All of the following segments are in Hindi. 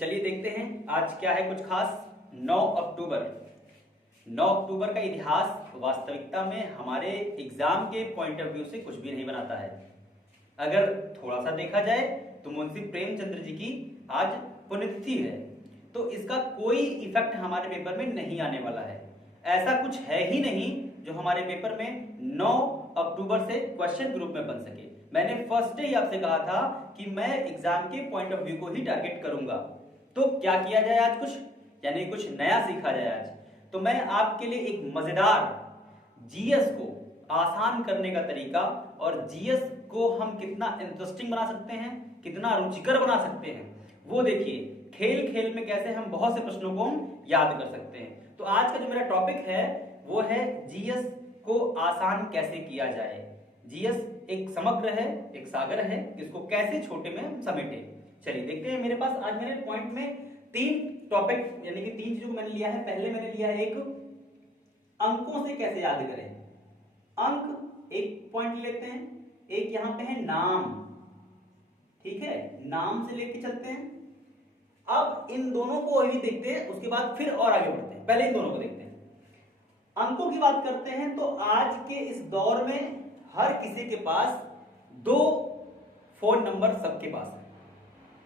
चलिए देखते हैं आज क्या है कुछ खास। 9 अक्टूबर 9 अक्टूबर का इतिहास वास्तविकता में हमारे एग्जाम के पॉइंट ऑफ व्यू से कुछ भी नहीं बनाता है। अगर थोड़ा सा देखा जाए तो मुंशी प्रेमचंद्र जी की आज पुण्यतिथि है, तो इसका कोई इफेक्ट हमारे पेपर में नहीं आने वाला है। ऐसा कुछ है ही नहीं जो हमारे पेपर में 9 अक्टूबर से क्वेश्चन ग्रुप में बन सके। मैंने फर्स्ट डे ही आपसे कहा था कि मैं एग्जाम के पॉइंट ऑफ व्यू को ही टारगेट करूंगा। तो क्या किया जाए आज, कुछ यानी कुछ नया सीखा जाए आज। तो मैं आपके लिए एक मजेदार जीएस को आसान करने का तरीका और जीएस को हम कितना इंटरेस्टिंग बना सकते हैं, कितना रुचिकर बना सकते हैं, वो देखिए। खेल खेल में कैसे हम बहुत से प्रश्नों को हम याद कर सकते हैं। तो आज का जो मेरा टॉपिक है वो है जीएस को आसान कैसे किया जाए। जीएस एक समग्र है, एक सागर है, इसको कैसे छोटे में हम समेटे। चलिए देखते हैं। मेरे पास आज मेरे पॉइंट में 3 टॉपिक यानी कि 3 चीजों को मैंने लिया है। पहले मैंने लिया है एक अंकों से कैसे याद करें, अंक एक पॉइंट लेते हैं। एक यहां पे है नाम, ठीक है, नाम से लेके चलते हैं। अब इन दोनों को अभी देखते हैं, उसके बाद फिर और आगे बढ़ते हैं। पहले इन दोनों को देखते हैं। अंकों की बात करते हैं तो आज के इस दौर में हर किसी के पास 2 फोन नंबर सबके पास है।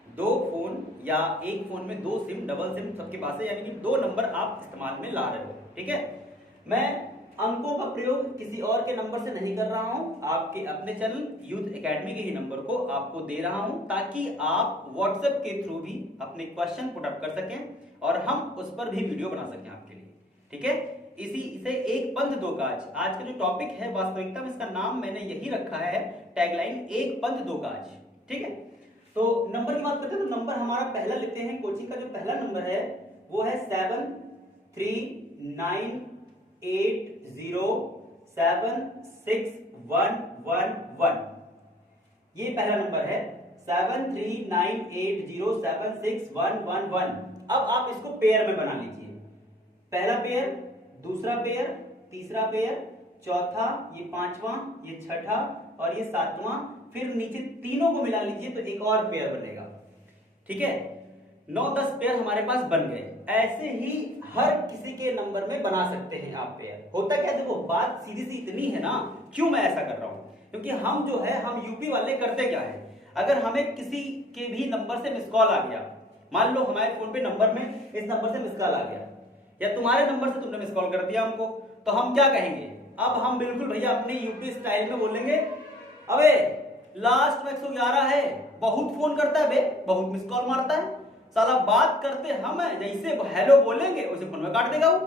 2 फोन या एक फोन में 2 सिम, डबल सिम सबके पास है, यानी कि 2 नंबर आप इस्तेमाल में ला रहे हो, ठीक है। मैं अंकों का प्रयोग किसी और के नंबर से नहीं कर रहा हूं, आपके अपने चैनल यूथ एकेडमी के ही नंबर को आपको दे रहा हूं, ताकि आप व्हाट्सएप के थ्रू भी अपने क्वेश्चन पुट अप कर सकें और हम उस पर भी वीडियो बना सकें आपके लिए, ठीक है। इसी से एक पंथ दो काज। आज का जो टॉपिक है वास्तविकता में इसका नाम मैंने यही रखा है, टैगलाइन एक पंथ दो काज, ठीक है। तो नंबर की बात करते हैं तो नंबर हमारा पहला लेते हैं। कोचिंग का जो पहला नंबर है वो है 73980761111। ये पहला नंबर है 73980761111। अब आप इसको पेयर में बना लीजिए। पहला पेयर, दूसरा पेयर, तीसरा पेयर, चौथा, ये 5वां, ये 6ठा और ये 7वां, फिर नीचे तीनों को मिला लीजिए तो एक और पेयर बनेगा, ठीक है। 9-10 पेयर हमारे पास बन गए। ऐसे ही हर किसी के नंबर में बना सकते हैं आप पेयर। होता क्या, देखो बात सीधी सी इतनी है ना, क्यों मैं ऐसा कर रहा हूं, क्योंकि हम जो है हम यूपी वाले करते क्या है, अगर हमें किसी के भी नंबर से मिस कॉल आ गया, मान लो हमारे फोन पे नंबर में इस नंबर से मिस कॉल आ गया या तुम्हारे नंबर से तुमने मिस कॉल कर दिया हमको, तो हम क्या कहेंगे, अब हम बिल्कुल भैया अपने यूपी स्टाइल में बोलेंगे, अबे लास्ट में 111 है, बहुत फोन करता है बे, बहुत मिस कॉल मारता है, साला बात करते हम है, जैसे हेलो बोलेंगे उसे फोन में काट देगा वो।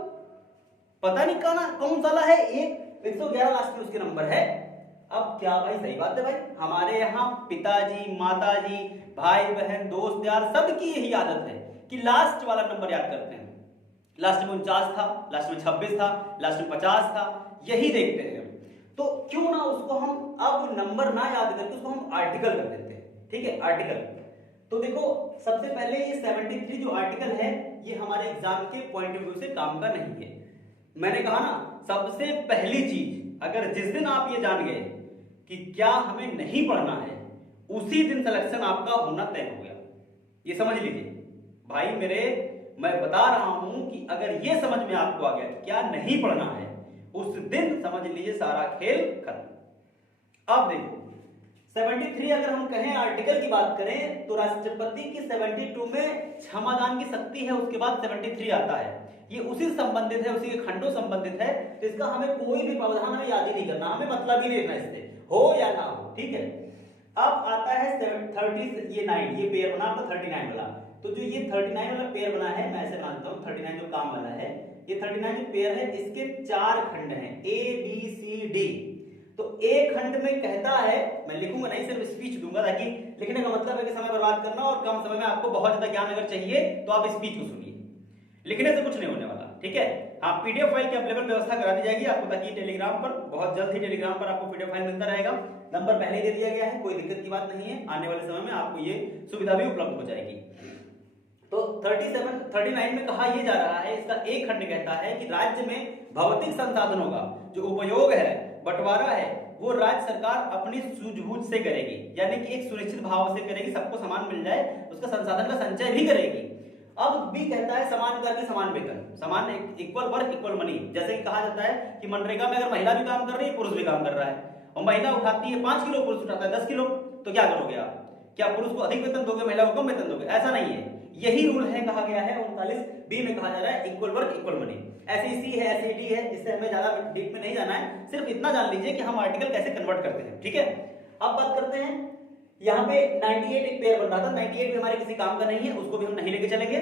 पता नहीं कौन साला है, 111 लास्ट में उसके नंबर है। अब क्या भाई, सही बात है भाई, हमारे यहाँ पिताजी, माताजी, भाई बहन, दोस्त यार सबकी यही आदत है कि लास्ट वाला नंबर याद करते हैं। लास्ट में 49 था, लास्ट में 26 था, लास्ट में 50 था, यही देखते हैं। तो क्यों ना उसको हम अब नंबर ना याद करके उसको हम आर्टिकल कर देते हैं, ठीक है, आर्टिकल। तो देखो सबसे पहले ये 73 जो आर्टिकल है ये हमारे एग्जाम के पॉइंट ऑफ व्यू से काम का नहीं है। मैंने कहा ना, सबसे पहली चीज, अगर जिस दिन आप ये जान गए कि क्या हमें नहीं पढ़ना है, उसी दिन सिलेक्शन आपका होना तय हो गया। ये समझ लीजिए भाई मेरे, मैं बता रहा हूं कि अगर ये समझ में आपको आ गया कि क्या नहीं पढ़ना है, उस दिन समझ लीजिए सारा खेल खत्म। अब देखो 73 अगर हम कहें आर्टिकल की बात करें तो राष्ट्रपति की 72 में क्षमादान की शक्ति है, उसके बाद 73 आता है। ये उसी संबंधित है, उसी के खंडों संबंधित है, तो इसका हमें कोई भी प्रावधान हमें याद ही नहीं करना, हमें मतलब ही देखना इससे, हो या ना हो, ठीक है। अब आता है 30, ये 9, ये पेयर बना तो 39 वाला। तो जो ये 39 वाला पेयर बना है, मैं ऐसे मानता हूं 39 जो काम वाला है, ये 39 जो पेयर है इसके 4 खंड हैं, A B C D। तो एक खंड में कहता है, मैं लिखूंगा नहीं, सिर्फ स्पीच दूंगा, ताकि लिखने का मतलब है कि समय बर्बाद करना और कम समय में आपको बहुत ज्यादा ज्ञान अगर चाहिए तो आप स्पीच को सुनिए, लिखने से कुछ नहीं होने वाला, ठीक है। हाँ, पीडीएफ फाइल की अवेलेबल व्यवस्था करा दी जाएगी आपको, ताकि टेलीग्राम पर बहुत जल्द ही टेलीग्राम पर आपको पीडीएफ फाइल मिलता रहेगा। नंबर पहले ही दे दिया गया है, कोई दिक्कत की बात नहीं है, आने वाले समय में आपको ये सुविधा भी उपलब्ध हो जाएगी। तो 39 में कहा यह जा रहा है, इसका एक खंड कहता है कि राज्य में भौतिक संसाधनों का जो उपयोग है, बंटवारा है, वो राज्य सरकार अपनी सूझबूझ से करेगी, यानी कि एक सुनिश्चित भाव से करेगी, सबको समान मिल जाए, उसका संसाधन का संचय भी करेगी। अब बी कहता है समान कार्य समान वेतन, समान इक्वल वर्क इक्वल मनी। जैसे कि कहा जाता है कि मनरेगा में अगर महिला भी काम कर रही है पुरुष भी काम कर रहा है, और महिला उठाती है 5 किलो, पुरुष उठाता है 10 किलो, तो क्या करोगे आप? क्या पुरुष को अधिक वेतन दोगे, महिला को कम वेतन दोगे? ऐसा नहीं है, यही रूल है, कहा गया है 39B में कहा जा रहा है इक्वल वर्क इक्वल मनी। ऐसे सी है, ऐसे डी है, इससे हमें ज्यादा डीप में नहीं जाना है, सिर्फ इतना जान लीजिए कि हम आर्टिकल कैसे कन्वर्ट करते हैं, ठीक है। अब बात करते हैं, यहाँ पे 98 एक पेयर बन रहा था, 98 भी हमारे किसी काम का नहीं है, उसको भी हम नहीं लेके चलेंगे।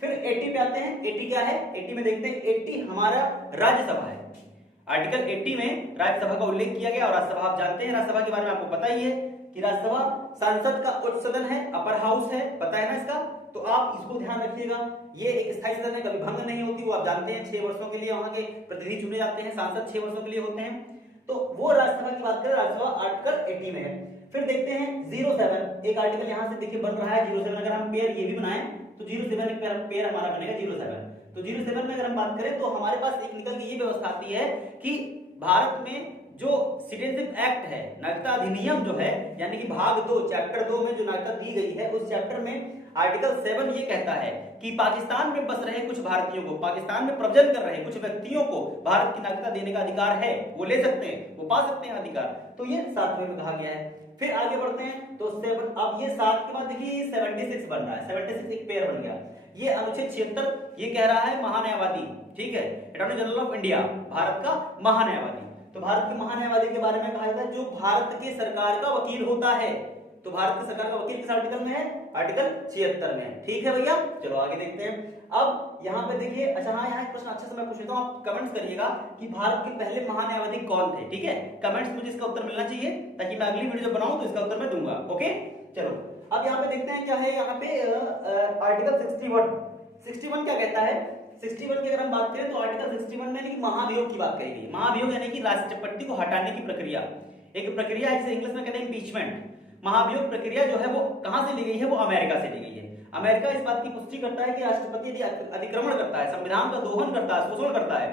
फिर 80 पे आते हैं, 80 क्या है? 80 में देखते हैं, 80 हमारा राज्यसभा है। आर्टिकल 80 में राज्यसभा का उल्लेख किया गया, और राज्यसभा आप जानते हैं, राज्यसभा के बारे में आपको पता ही है कि राज्यसभा संसद का उच्च सदन है, अपर हाउस है, पता है ना इसका, तो आप इसको ध्यान रखिएगा। ये एक स्थायी सदन है, कभी भंग नहीं होती, वो आप जानते हैं। 6 वर्षों के लिए वहां के प्रतिनिधि चुने जाते हैं, सांसद 6 वर्षों के लिए होते हैं। तो वो राज्यसभा की बात करें, राज्यसभा आर्टिकल 80 में है। फिर देखते हैं 07, एक आर्टिकल यहां से देखिए बन रहा है 07, अगर हम पेयर ये भी बनाएं तो 07 एक पेयर हमारा बनेगा 07। तो 07 में अगर हम बात करें तो हमारे पास एक निकल के ये व्यवस्था आती है कि भारत में जो सिटीजनशिप एक्ट है, नागरिकता अधिनियम जो है, यानी कि भाग 2 चैप्टर 2 में जो नागरिकता दी गई है, उस चैप्टर में आर्टिकल 7 ये कहता है कि पाकिस्तान में बस रहे कुछ भारतीयों को, पाकिस्तान में प्रव्रजन कर रहे कुछ व्यक्तियों को भारत की नागरिकता देने का अधिकार है, वो ले सकते हैं, वो पा सकते हैं अधिकार। तो ये 7वें में कहा गया है। फिर आगे बढ़ते हैं तो 7, अब ये 7 के बाद देखिए 76 बन रहा है, 76 एक पेयर बन गया। ये अनुच्छेद 76 ये कह रहा है महान्यायवादी, ठीक है, attorney general of India, Bharat का महान्यायवादी। तो भारत के महान्यायवादी के बारे में कहा जाता है जो भारत की सरकार का वकील होता है। तो भारत की सरकार का वकील किस आर्टिकल में है? आर्टिकल 76 में है, ठीक है भैया। चलो आगे देखते हैं। अब यहाँ पे देखिए, अच्छा हाँ, यहाँ एक प्रश्न अच्छे से मैं पूछ लेता हूँ, आप कमेंट्स करिएगा कि भारत के पहले महान्यायवादी कौन थे, ठीक है। कमेंट्स मुझे इसका उत्तर मिलना चाहिए, ताकि मैं अगली वीडियो जब बनाऊं तो इसका उत्तर मैं दूंगा, ओके। चलो अब यहाँ पे देखते हैं क्या है, यहाँ पे आर्टिकल 61 क्या कहता है? 61 की अगर हम बात करें तो आर्टिकल 61 में महाभियोग की बात कही गई है। महाभियोग यानी कि राष्ट्रपति को हटाने की प्रक्रिया, एक प्रक्रिया है जिसे इंग्लिश में कहते हैं इम्पीचमेंट। महाभियोग प्रक्रिया जो है वो कहां से ली गई है? वो अमेरिका से ली गई है। अमेरिका इस बात की पुष्टि करता है कि राष्ट्रपति यदि अतिक्रमण करता है, संविधान का दोहन करता है, शोषण करता है,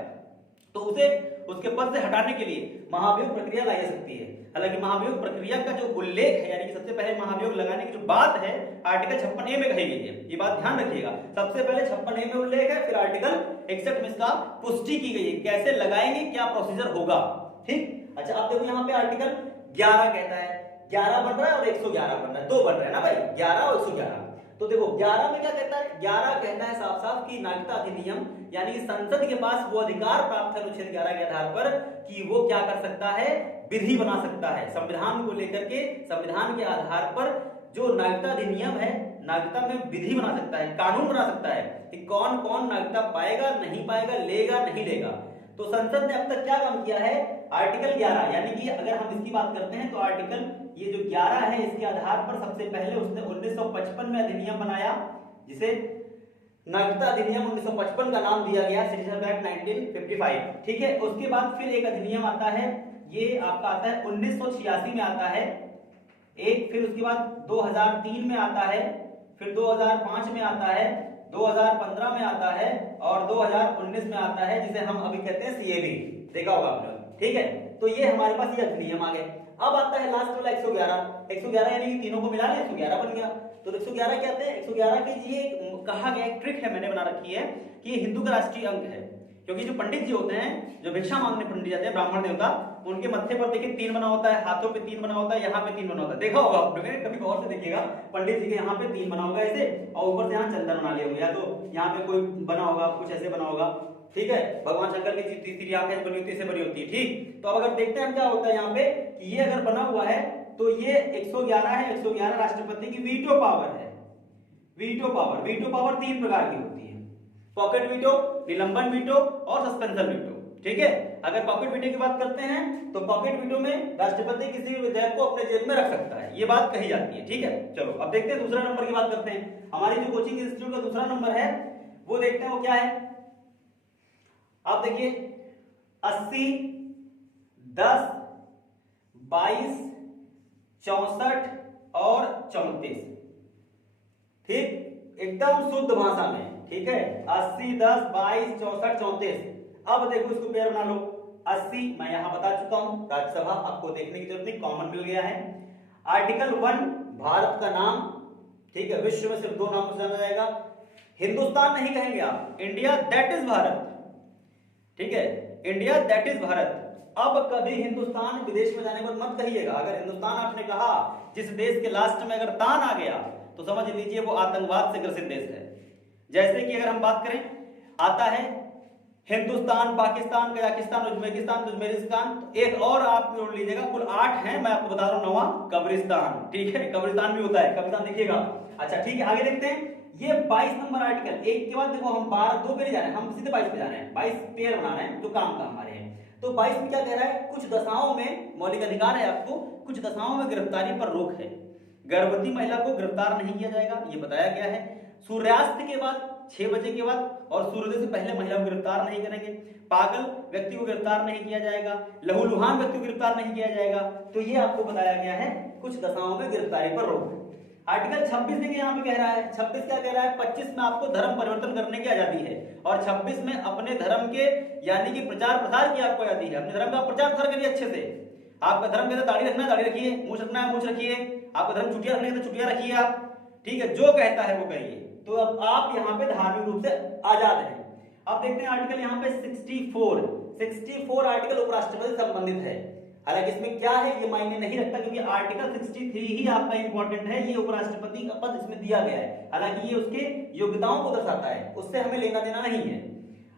तो उसे उसके पद से हटाने के लिए महाभियोग प्रक्रिया लाई जा सकती है। हालांकि महाभियोग प्रक्रिया का जो उल्लेख है, यानी कि सबसे पहले महाभियोग लगाने की जो बात है, आर्टिकल 56A में कही गई है, ये बात ध्यान रखिएगा। सबसे पहले 56A में उल्लेख है, फिर आर्टिकल 61 में इसका पुष्टि की गई है, कैसे लगाएंगे, क्या प्रोसीजर होगा, ठीक। अच्छा अब देखो यहाँ पे आर्टिकल 11 कहता है, 11 बन रहा है और 111 बन रहा है, 2 बन रहा है ना भाई, 11 और 111। तो देखो 11 में क्या कहता है? 11 कहता है साफ साफ कि नागरिकता अधिनियम, यानी कि संसद के पास वो अधिकार प्राप्त है अनुच्छेद 11 के आधार पर कि वो क्या कर सकता है? विधि बना सकता है, संविधान को लेकर के, संविधान के आधार पर जो नागरिकता अधिनियम है, नागरिकता में विधि बना सकता है, कानून बना सकता है कि कौन कौन नागरिकता पाएगा, नहीं पाएगा, लेगा नहीं लेगा। तो संसद ने अब तक क्या काम किया है? आर्टिकल 11, यानी कि अगर हम इसकी बात करते हैं तो आर्टिकल ये जो 11 है, इसके आधार पर सबसे पहले उसने 1955 में अधिनियम बनाया, जिसे नागरिकता अधिनियम 1955 का नाम दिया गया, सिटीजनशिप एक्ट 1955, ठीक है। उसके बाद फिर एक अधिनियम आता है, ये आपका आता है 1986 में आता है एक, फिर उसके बाद 2003 में आता है, फिर 2005 में आता है, 2015 में आता है और 2019 में आता है, जिसे हम अभी कहते हैं CAB, देखा होगा आपने, ठीक है। तो ये हमारे पास ये अधिनियम आ गए। अब आता है लास्ट वाला 111 यानी कि तीनों को मिला ले 111 बन गया। तो 111 क्या कहते हैं? 111 के ये कहा गया, एक ट्रिक है मैंने बना रखी है कि ये हिंदू का राष्ट्रीय अंक है, क्योंकि जो पंडित जी होते हैं, जो भिक्षा मांगने पंडित जाते हैं, ब्राह्मण देवता, उनके मत्थे पर देखिए 3 बना होता है, हाथों पे 3 बना होता है, यहाँ पे 3 बना होता है, देखा होगा आप लोगों ने, कभी गौर से देखिएगा, पंडित जी के यहाँ पे 3 बना होगा ऐसे, और ऊपर से यहाँ चंदन बना लिया होगा, या तो यहाँ पे कोई बना होगा, कुछ ऐसे बना होगा, ठीक है। भगवान शंकर की तीसरी आंखें बनी होती है, ऐसे बनी होती है, ठीक। तो अब अगर देखते हैं क्या होता है यहाँ पे कि ये अगर बना हुआ है तो ये 111 है, 111 राष्ट्रपति की वीटो पावर है। वीटो पावर 3 प्रकार की होती है, पॉकेट वीटो, निलंबन वीटो और सस्पेंशन वीटो, ठीक है। अगर पॉकेट वीटो की बात करते हैं तो पॉकेट वीटो में राष्ट्रपति किसी भी विधेयक को अपने जेब में रख सकता है, ये बात कही जाती है, ठीक है। चलो अब देखते हैं दूसरा नंबर की बात करते हैं। हमारी जो कोचिंग इंस्टीट्यूट का दूसरा नंबर है वो देखते हैं वो क्या है। आप देखिए 80, 10, 22, 64 और 34, ठीक, एकदम शुद्ध भाषा में, ठीक है। 80, 10, 22, 64, 34। अब देखो इसको पेयर बना लो। 80 मैं यहां बता चुका हूं, राज्यसभा आपको देखने की जरूरत नहीं, कॉमन मिल गया है। आर्टिकल 1 भारत का नाम, ठीक है, विश्व में सिर्फ 2 नामों से जाना जाएगा, हिंदुस्तान नहीं कहेंगे आप, इंडिया दैट इज भारत, ठीक है, इंडिया दैट इज भारत। अब कभी हिंदुस्तान विदेश में जाने पर मत कहिएगा। अगर हिंदुस्तान आपने कहा, जिस देश के लास्ट में अगर तान आ गया तो समझ लीजिए वो आतंकवाद से ग्रसित देश है। जैसे कि अगर हम बात करें, आता है Hindustan, Pakistan, Kazakhstan, Uzbekistan, Turkmenistan, तो एक और आप जोड़ लीजिएगा, कुल 8 हैं, मैं आपको बता रहा हूं, 9वां कब्रिस्तान, ठीक है, कब्रिस्तान भी होता है, कब्रिस्तान देखिएगा। अच्छा ठीक है, आगे देखते हैं, ये 22 नंबर आर्टिकल, एक के बाद देखो हम 12 2 पे नहीं जा रहे हैं, हम सीधे 22 पे जा रहे हैं, 22 पेयर बनाना है जो काम का हमारे हैं। तो 22 में क्या कह रहा है, कुछ दशाओं में मौलिक अधिकार है आपको, कुछ दशाओं में गिरफ्तारी पर रोक है। गर्भवती महिला को गिरफ्तार नहीं किया जाएगा, ये बताया गया है। सूर्यास्त के बाद 6 बजे के बाद और सूर्योदय से पहले महिला को गिरफ्तार नहीं करेंगे। पागल व्यक्ति को गिरफ्तार नहीं किया जाएगा, लहूलुहान व्यक्ति को गिरफ्तार नहीं किया जाएगा। तो ये आपको बताया गया है, कुछ दशाओं में गिरफ्तारी पर रोक। आर्टिकल 26 देखिए यहाँ पे कह रहा है, 26 क्या कह रहा है, 25 में आपको धर्म परिवर्तन करने की आजादी है, और 26 में अपने धर्म के यानी कि प्रचार प्रसार की आपको आजादी है। अपने धर्म का प्रचार प्रसार करिए अच्छे से। आपका धर्म कहता है दाढ़ी रखना है दाढ़ी रखिए, मूछ रखना है मूछ रखिए, आपका धर्म चुटिया रखना है तो चुटिया रखिए आप, ठीक है, जो कहता है वो करिए। तो अब आप यहाँ पे धार्मिक रूप से आजाद हैं। अब देखते हैं आर्टिकल यहाँ पे 64 आर्टिकल उपराष्ट्रपति से संबंधित है। हालांकि इसमें क्या है ये मायने नहीं रखता, क्योंकि आर्टिकल 63 ही आपका इंपॉर्टेंट है, ये उपराष्ट्रपति का पद इसमें दिया गया है। हालांकि ये उसके योग्यताओं को दर्शाता है, उससे हमें लेना देना नहीं है।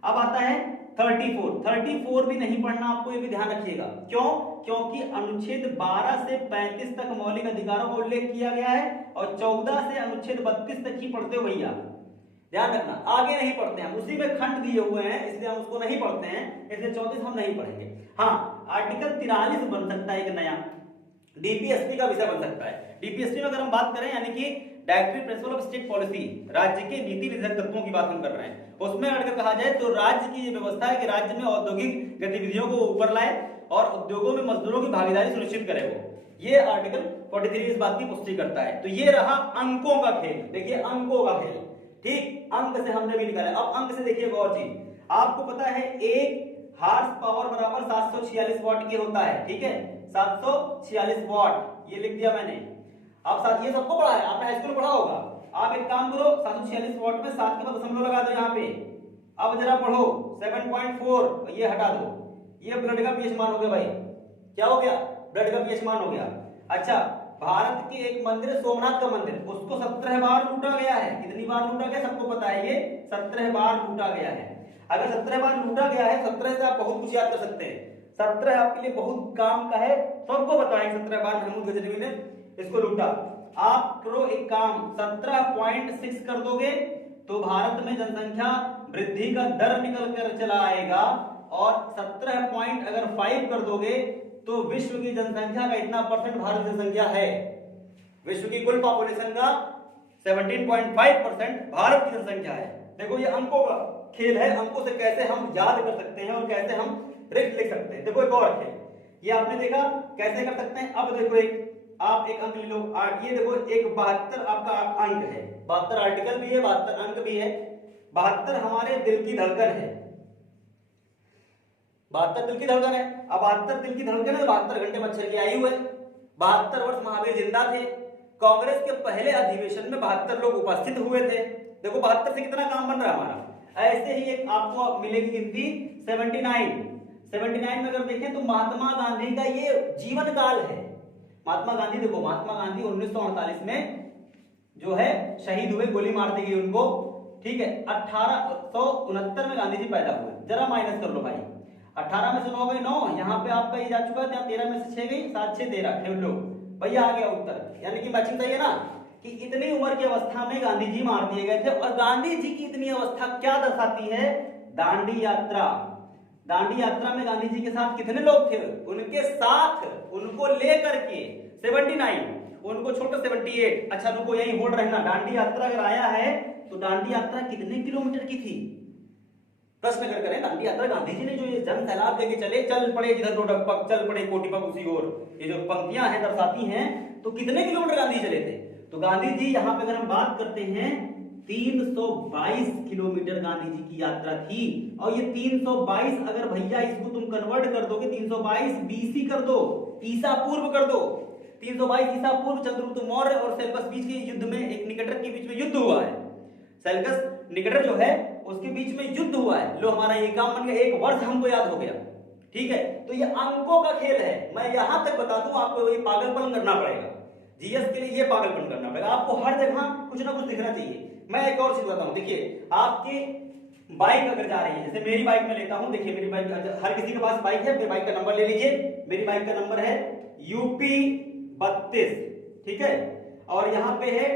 अब आता है 34 भी नहीं पढ़ना आपको, ये भी ध्यान रखिएगा। क्यों? क्योंकि अनुच्छेद 12 से 35 तक मौलिक अधिकारों का उल्लेख किया गया है, और 14 से अनुच्छेद 32 तक ही पढ़ते हो भैया, ध्यान रखना, आगे नहीं पढ़ते हैं, उसी में खंड दिए हुए हैं, इसलिए हम उसको नहीं पढ़ते हैं, इसलिए 34 हम नहीं पढ़ेंगे। हाँ, आर्टिकल 43 बन सकता है एक नया, डीपीएसपी का विषय बन सकता है। डीपीएसपी में अगर हम बात करें, यानी कि directory principle of state policy, राज्य के नीति निर्धारक तत्वों की बात हम कर रहे हैं, उसमें अगर कहा जाए तो राज्य की ये व्यवस्था है कि राज्य में औद्योगिक गतिविधियों को ऊपर लाए और उद्योगों में मजदूरों की भागीदारी सुनिश्चित करे। वो ये आर्टिकल 43 इस बात की पुष्टि करता है। तो ये रहा अंकों का खेल, देखिए अंकों का खेल, ठीक, अंक से हमने भी निकाला। अब अंक से देखिए और चीज, आपको पता है 1 हार्स पावर बराबर 746 वाट के होता है, ठीक है, 746 वाट, ये लिख दिया मैंने। अब साथ ये सबको पढ़ा है, आपने हाई स्कूल पढ़ा होगा। आप एक काम करो, 746 वाट में 7 के बाद दशमलव लगा दो यहाँ पे। अब जरा पढ़ो 7.4, ये हटा दो, ये ब्लड का पीएच मान हो गया भाई, क्या हो गया, ब्लड का पीएच मान हो गया। अच्छा, भारत के एक मंदिर है सोमनाथ का मंदिर, उसको 17 बार लूटा गया है। कितनी बार लूटा गया सबको पता है, ये 17 बार लूटा गया है। अगर 17 बार लूटा गया है, 17 से आप बहुत कुछ याद कर सकते हैं, 17 आपके लिए बहुत काम का है, सबको बताएंगे 17 बार महमूद गजनवी ने इसको लूटा। आप करो एक काम, 17.6 कर दोगे तो भारत में जनसंख्या वृद्धि का दर निकल कर चला आएगा, और 17.5 कर दोगे तो विश्व की जनसंख्या का इतना परसेंट भारत की जनसंख्या है, विश्व की कुल पॉपुलेशन का 17.5% भारत की जनसंख्या है। देखो ये अंकों का खेल है, अंकों से कैसे हम याद कर सकते हैं और कैसे हम रिक्त लिख सकते हैं। देखो एक और खेल, ये आपने देखा कैसे कर सकते हैं। अब देखो आप एक अंक ले लो, ये देखो एक 72 आपका अंक है, 72 आर्टिकल भी है, 72 अंक भी है। 72 हमारे दिल की धड़कन है, 72 दिल की धड़कन है। अब 72 दिल की धड़कन है, 72 घंटे मच्छर की आयु है, 72 वर्ष महावीर जिंदा थे। कांग्रेस के पहले अधिवेशन में 72 लोग उपस्थित हुए थे। देखो 72 से कितना काम बन रहा है हमारा। ऐसे ही एक आपको मिलेगी गिनती 79 में अगर देखें तो महात्मा गांधी का ये जीवन काल है। महात्मा गांधी, देखो महात्मा गांधी 1948 में जो है शहीद हुए, गोली मार दी गई उनको, ठीक है। 1869 में गांधी जी पैदा हुए, जरा माइनस कर लो भाई, 18 में से 9 गई 9, यहाँ पे आपका ये जा चुका है, 13 में से 6 गई, 7 6 13, खेल लो भैया, आ गया उत्तर। यानी कि मैचिंग सही है ना, कि इतनी उम्र की अवस्था में गांधी जी मार दिए गए थे। और गांधी जी की इतनी अवस्था क्या दर्शाती है, दांडी यात्रा। दांडी यात्रा में गांधी जी के साथ कितने लोग थे, उनके साथ उनको लेकर के 79, उनको छोटे 78। अच्छा रुको यही होल्ड रहना, दांडी यात्रा अगर आया है तो दांडी यात्रा कितने किलोमीटर की थी, प्रश्न अगर करें। दांडी यात्रा गांधी जी ने जो ये जन सैलाब लेके चले, चल पड़े जिधर रोडक पक, चल पड़े कोटी पक उसी ओर, ये जो पंक्तियां हैं दर्शाती हैं, तो कितने किलोमीटर गांधी चले थे। तो गांधी जी यहाँ पे अगर हम बात करते हैं 322 किलोमीटर गांधी जी की यात्रा थी। और ये 322 अगर भैया इसको तुम कन्वर्ट कर दोगे, 322 बीसी कर दो, ईसा पूर्व कर दो, 322 ईसा पूर्व चंद्रगुप्त मौर्य और सेल्यूकस बीच के युद्ध में, एक निकटर के बीच में युद्ध हुआ है। सेल्कस निकेटर जो है उसके बीच में युद्ध हुआ है, लो हमारा ये काम बन गया, एक वर्ष हमको याद हो गया। ठीक है, तो ये अंकों का खेल है। मैं यहां तक बता दूं, आपको ये पागलपन करना पड़ेगा, जीएस के लिए ये पागलपन करना पड़ेगा, आपको हर जगह कुछ ना कुछ दिखना चाहिए। मैं एक और चीज बताता हूं, देखिए आपकी बाइक अगर जा रही है, जैसे मेरी बाइक में लेता हूं, देखिए मेरी बाइक, हर किसी के पास बाइक है, मेरी बाइक का नंबर ले लीजिए। मेरी बाइक का नंबर है यूपी 32, ठीक है, और यहां पे है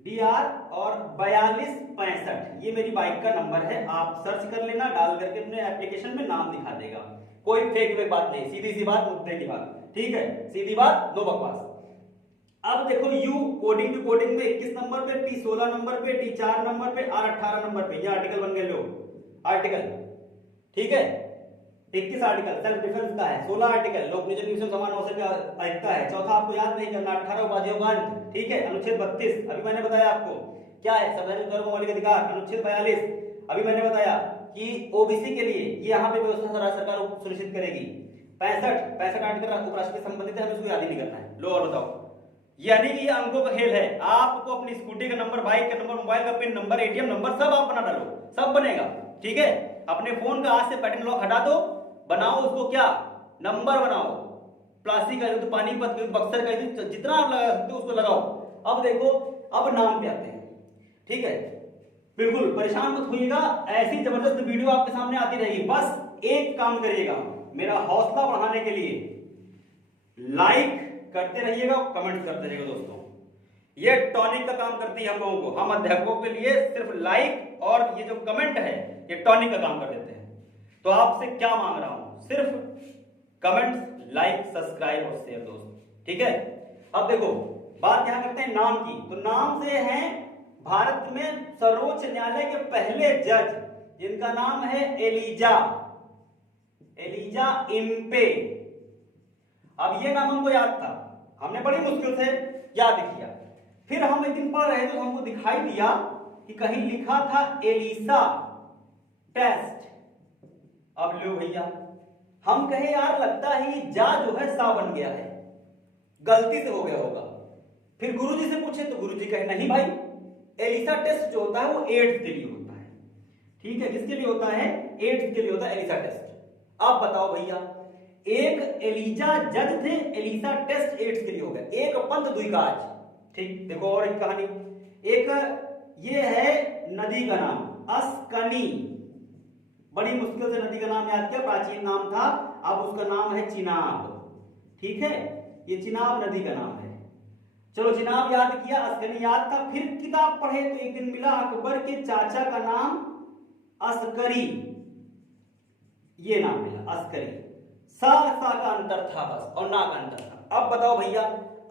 डीआर और 4265, ये मेरी बाइक का नंबर है। आप सर्च कर लेना, डाल करके अपने एप्लीकेशन में नाम दिखा देगा, कोई फेक बात नहीं, सीधी सी बात, मुद्दे की बात, ठीक है, सीधी बात, नो बकवास। अब देखो यू कोडिंग टू कोडिंग में 21 नंबर पे, टी 16 नंबर पे, टी 4 नंबर पे, आर 18 नंबर पे, ये आर्टिकल बन गए, लो आर्टिकल, ठीक है, 21 आर्टिकल सेल्फ डिफेंस का है, 16 आर्टिकल लोक निज निवेशन समान अवसर का आयुक्ता है, चौथा आपको याद नहीं करना 18 उपाधियों का अंत, ठीक है, अनुच्छेद 32 अभी मैंने बताया आपको क्या है, संवैधानिक मौलिक अधिकार, अनुच्छेद 42 अभी मैंने बताया कि ओबीसी के लिए ये यहाँ पे व्यवस्था राज्य सरकार सुनिश्चित करेगी। 65 आर्टिकल उपराष्ट्रपति संबंधित है, हमें इसको याद ही नहीं करना है। लो और बताओ, यानी कि ये अंकों का खेल है। आपको अपनी स्कूटी का नंबर, बाइक का नंबर, मोबाइल का पिन नंबर, एटीएम नंबर सब आप बना डालो, सब बनेगा, ठीक है। अपने फोन का आज से पैटर्न लॉक हटा दो, बनाओ उसको क्या नंबर बनाओ, प्लास्टिक का युद्ध, पानीपत का युद्ध, बक्सर का युद्ध, जितना आप लगा सकते हो उसको लगाओ। अब देखो, अब नाम पे आते हैं, ठीक है, बिल्कुल परेशान मत होइएगा, ऐसी जबरदस्त वीडियो आपके सामने आती रहेगी। बस एक काम करिएगा, मेरा हौसला बढ़ाने के लिए लाइक करते रहिएगा, कमेंट करते रहिएगा दोस्तों, ये टॉनिक का काम करती है हम लोगों को, हम अध्यापकों के लिए सिर्फ लाइक और ये जो कमेंट है ये टॉनिक का काम कर देते हैं। तो आपसे क्या मांग रहा हूं, सिर्फ कमेंट, लाइक, सब्सक्राइब और शेयर दोस्त, ठीक है। अब देखो बात यहां करते हैं नाम की, तो नाम से हैं भारत में सर्वोच्च न्यायालय के पहले जज, जिनका नाम है एलिजा इम्पे। अब ये नाम हमको याद था, हमने बड़ी मुश्किल से याद किया, फिर हम एक दिन पढ़ रहे थे तो हमको दिखाई दिया कि कहीं लिखा था एलिसा टेस्ट। अब लो भैया, हम कहे यार लगता है जा जो है सा बन गया है, गलती से हो गया होगा। फिर गुरुजी से पूछे तो गुरुजी कहे नहीं भाई, एलिसा टेस्ट जो होता है वो एड्स के लिए होता है, ठीक है, किसके लिए होता है, एड्स के लिए होता है एलिसा टेस्ट। अब बताओ भैया, एक एलिजा जज थे, एलिसा टेस्ट एड्स के लिए हो गया, एक पंथ दुई काज, ठीक। देखो और एक कहानी, एक ये है नदी का नाम अस्कनी, बड़ी मुश्किल से नदी का नाम याद किया, प्राचीन नाम था, अब उसका नाम है चिनाब, ठीक है, ये चिनाब नदी का नाम है। चलो चिनाब याद किया, अस्कनी याद था, फिर किताब पढ़े तो एक दिन मिला अकबर के चाचा का नाम अस्करी, ये नाम मिला अस्करी, सा का अंतर था बस और ना का अंतर था। अब बताओ भैया,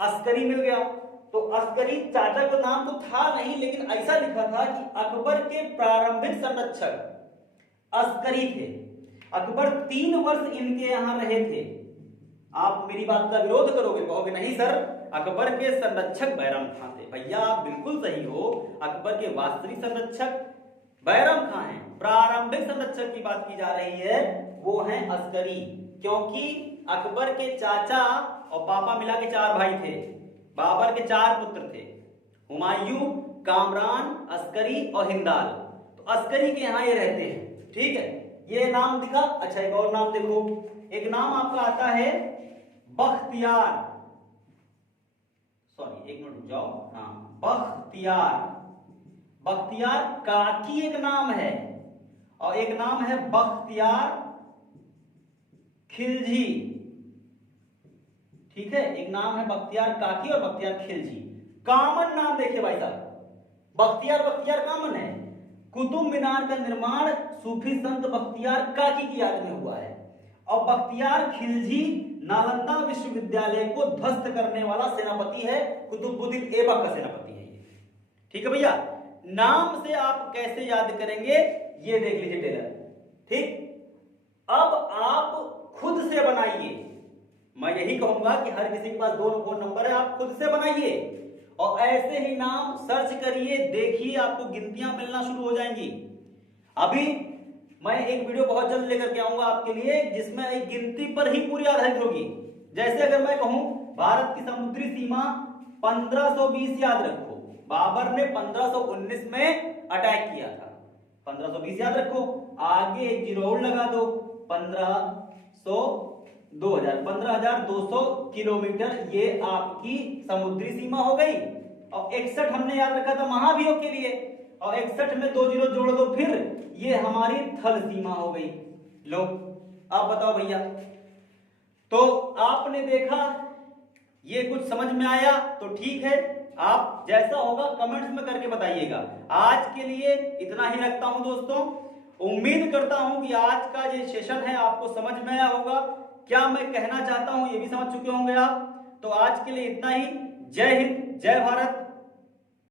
अस्करी मिल गया, तो अस्करी चाचा का नाम तो था नहीं, लेकिन ऐसा लिखा था कि अकबर के प्रारंभिक संरक्षक अस्करी थे, अकबर 3 वर्ष इनके यहां रहे थे। आप मेरी बात का विरोध करोगे, कहोगे नहीं सर अकबर के संरक्षक बैरम खां थे। भैया आप बिल्कुल सही हो, अकबर के वास्तविक संरक्षक बैरम खां हैं, प्रारंभिक संरक्षक की बात की जा रही है वो हैं अस्करी, क्योंकि अकबर के चाचा और पापा मिला के 4 भाई थे, बाबर के 4 पुत्र थे, हुमायूं, कामरान, अस्करी और हिंदाल। तो अस्करी के यहाँ ये रहते हैं, ठीक है, ये नाम दिखा। अच्छा एक और नाम देखो, एक नाम आपका आता है बख्तियार, सॉरी एक मिनट रुक जाओ, हाँ बख्तियार काकी एक नाम है, और एक नाम है बख्तियार खिलजी, ठीक है, एक नाम है बख्तियार काकी और बख्तियार खिलजी। कॉमन नाम देखिए भाई साहब, बख्तियार कॉमन है। कुतुब मीनार का निर्माण सूफी संत बख्तियार काकी की याद में हुआ है, और बख्तियार खिलजी नालंदा विश्वविद्यालय को ध्वस्त करने वाला सेनापति है, कुतुबुद्दीन ऐबक का सेनापति है ये, ठीक है भैया। नाम से आप कैसे याद करेंगे ये देख लीजिए टेलर, ठीक। अब आप खुद से बनाइए, मैं यही कहूंगा कि हर किसी के पास 2 फोन नंबर है, आप खुद से बनाइए और ऐसे ही नाम सर्च करिए, देखिए आपको गिनतियां मिलना शुरू हो जाएंगी। अभी मैं एक वीडियो बहुत जल्द लेकर के आऊंगा आपके लिए, जिसमें एक गिनती पर ही पूरी आधारित होगी। जैसे अगर मैं कहूं भारत की समुद्री सीमा 1520 याद रखो, बाबर ने 1519 में अटैक किया था। 1520 याद रखो, आगे एक जीरो और लगा दो, 1500 2000 15,200 किलोमीटर ये आपकी समुद्री सीमा हो गई। और 61 हमने याद रखा था महाभियोग के लिए, और 61 में 2 जीरो जोड़ दो, फिर ये हमारी थल सीमा हो गई। लो आप बताओ भैया, तो आपने देखा ये कुछ समझ में आया तो ठीक है, आप जैसा होगा कमेंट्स में करके बताइएगा। आज के लिए इतना ही रखता हूं दोस्तों, उम्मीद करता हूं कि आज का ये सेशन है आपको समझ में आया होगा, क्या मैं कहना चाहता हूं ये भी समझ चुके होंगे आप। तो आज के लिए इतना ही। जय हिंद, जय भारत।